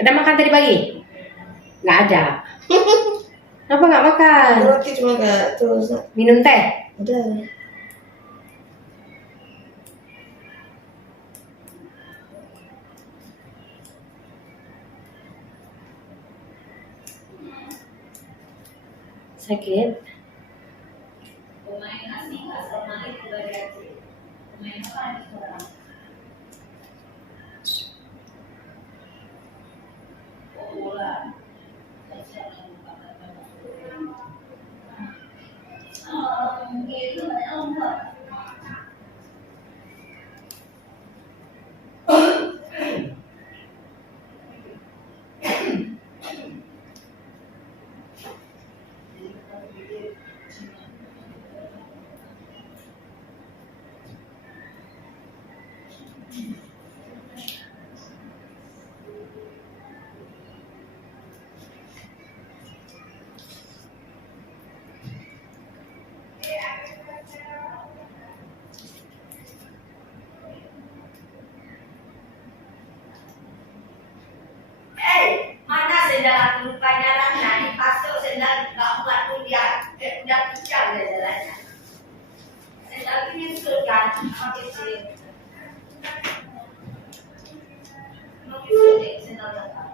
Ada makan tadi pagi? Nggak ada. Kenapa nggak makan? Roti cuma nggak terus. Minum teh? Udah. Sakit? Pemain asing asal main dari pemain apa sekarang? Bola. Itu apa? Mana sendal lupa jalan nanti pasok sendal nggak muat pun dia udah pecah udah jalannya. Sendal ini sudah pakai sini. Mau sudah sendal datang.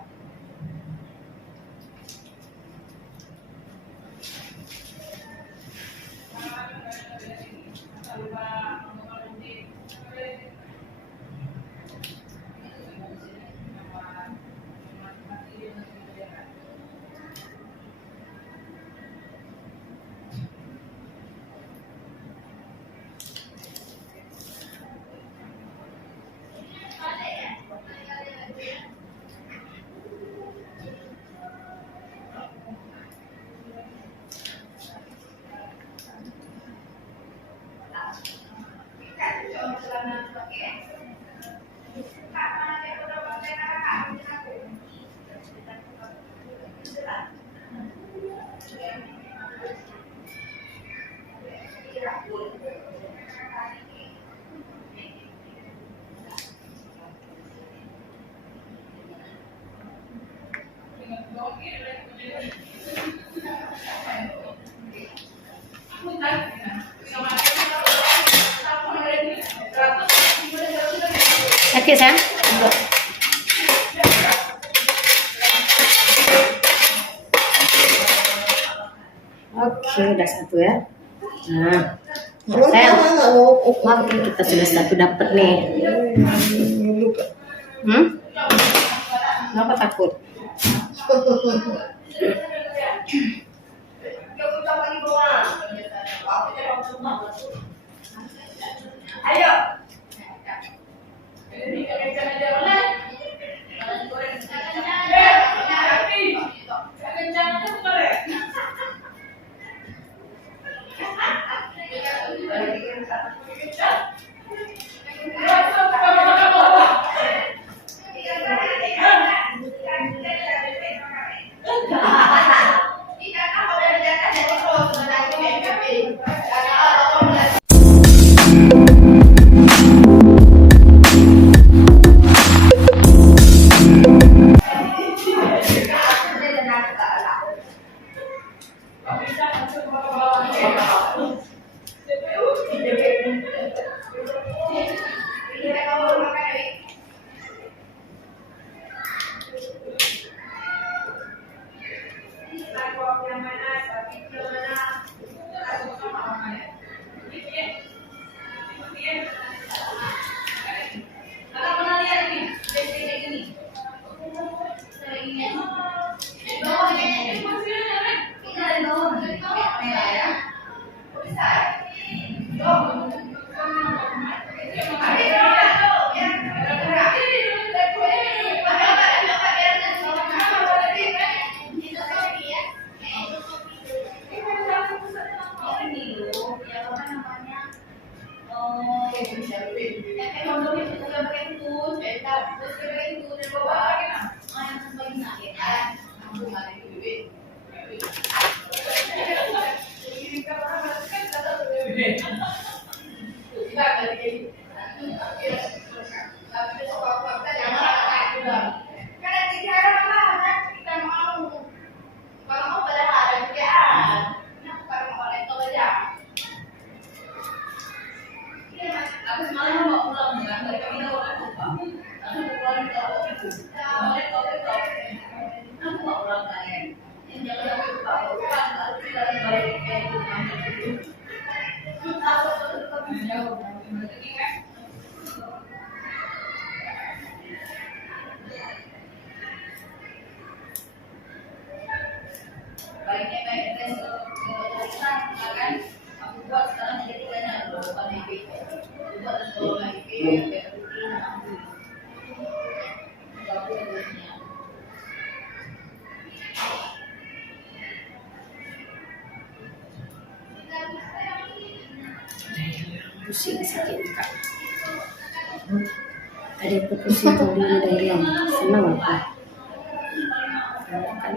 Sakit sayang? Oke, udah satu ya. Nah, sayang, maaf kita sudah satu dapat nih. Kenapa takut? Ayo. Pusing sikit kak. Ada yang pusing tadi dari yang senang apa? Kan?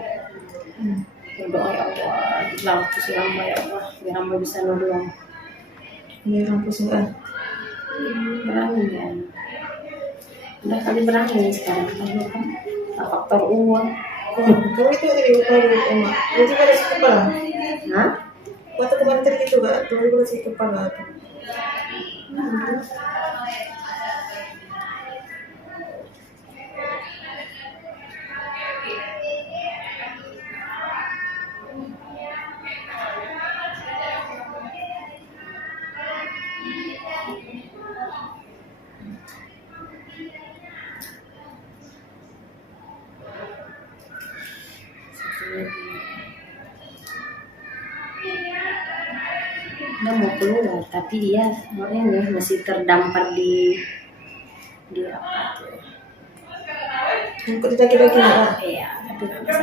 Berdoa ya Allah, bilang pusing hamba ya Allah, biar hamba bisa nolong. Ini orang pusing kan? Berani ya. Udah kali berani sekarang kan? Faktor uang. Kamu itu tadi kalau rumah, itu pada si kepala. Hah? Waktu kemarin tadi itu gak, tuh pada si kepala tuh. Dia mau keluar tapi dia orangnya masih terdampar di apa tuh? Kok ditagi-tagi nggak? Iya, tapi nggak bisa.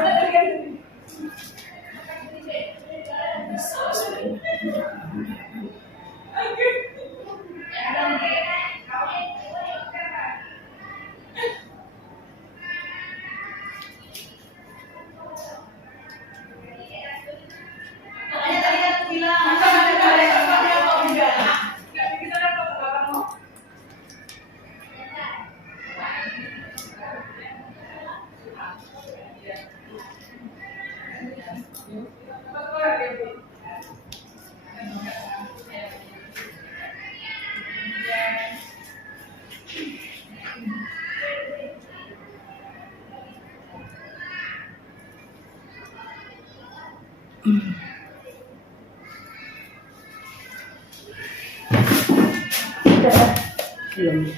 Belum.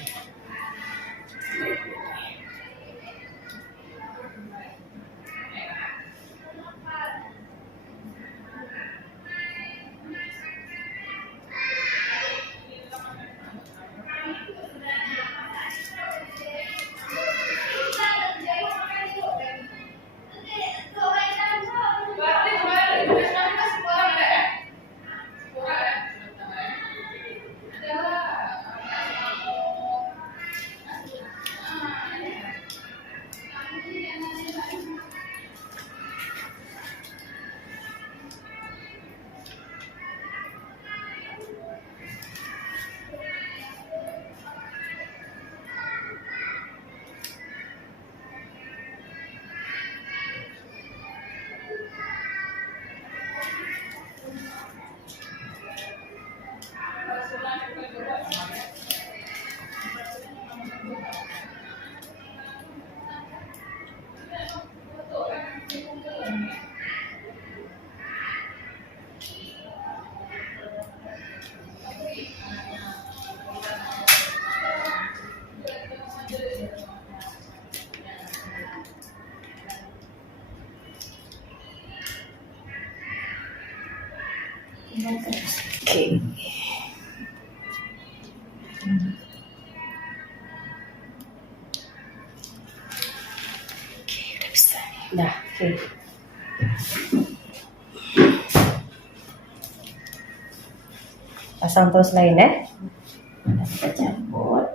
Oke. Oke, udah bisa nih. Udah, oke. Pasang terus lain ya. Kita cabut.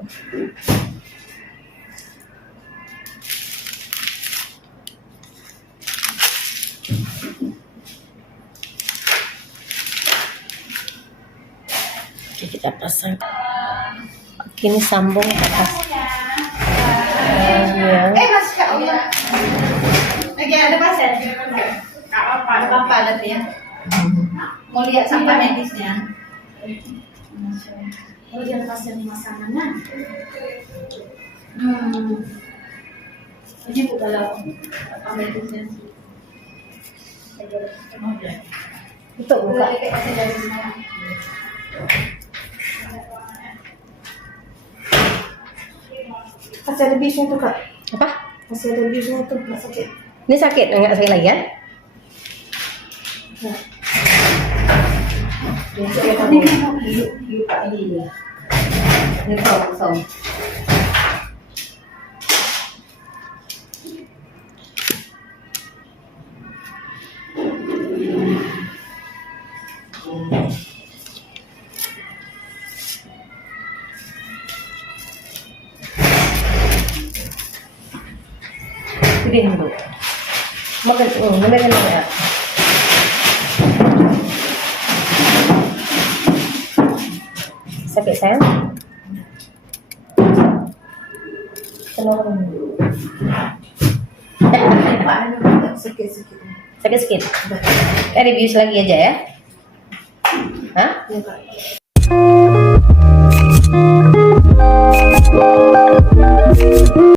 Oke, kita pasang. Oke, ini sambung ke atas. Ya. Mas Kak Allah. Lagi ada pasien. Ada apa nanti ya? Mau lihat sampah medisnya. Oh, dia pasien masanannya. Ini bukan apa medisnya. Untuk buka. Masih ada bisnya tuh Kak. Apa? Masih ada bisnya tuh, nggak sakit. Ini sakit? Enggak sakit lagi ya? Ini mau hidup Kak ini ya. Ini kosong. Gedein dulu. Makan, beneran ya. Sakit sayang? Tolong. Sakit-sakit. Sakit-sakit. Kita review lagi aja ya. Hah? Ya Kak.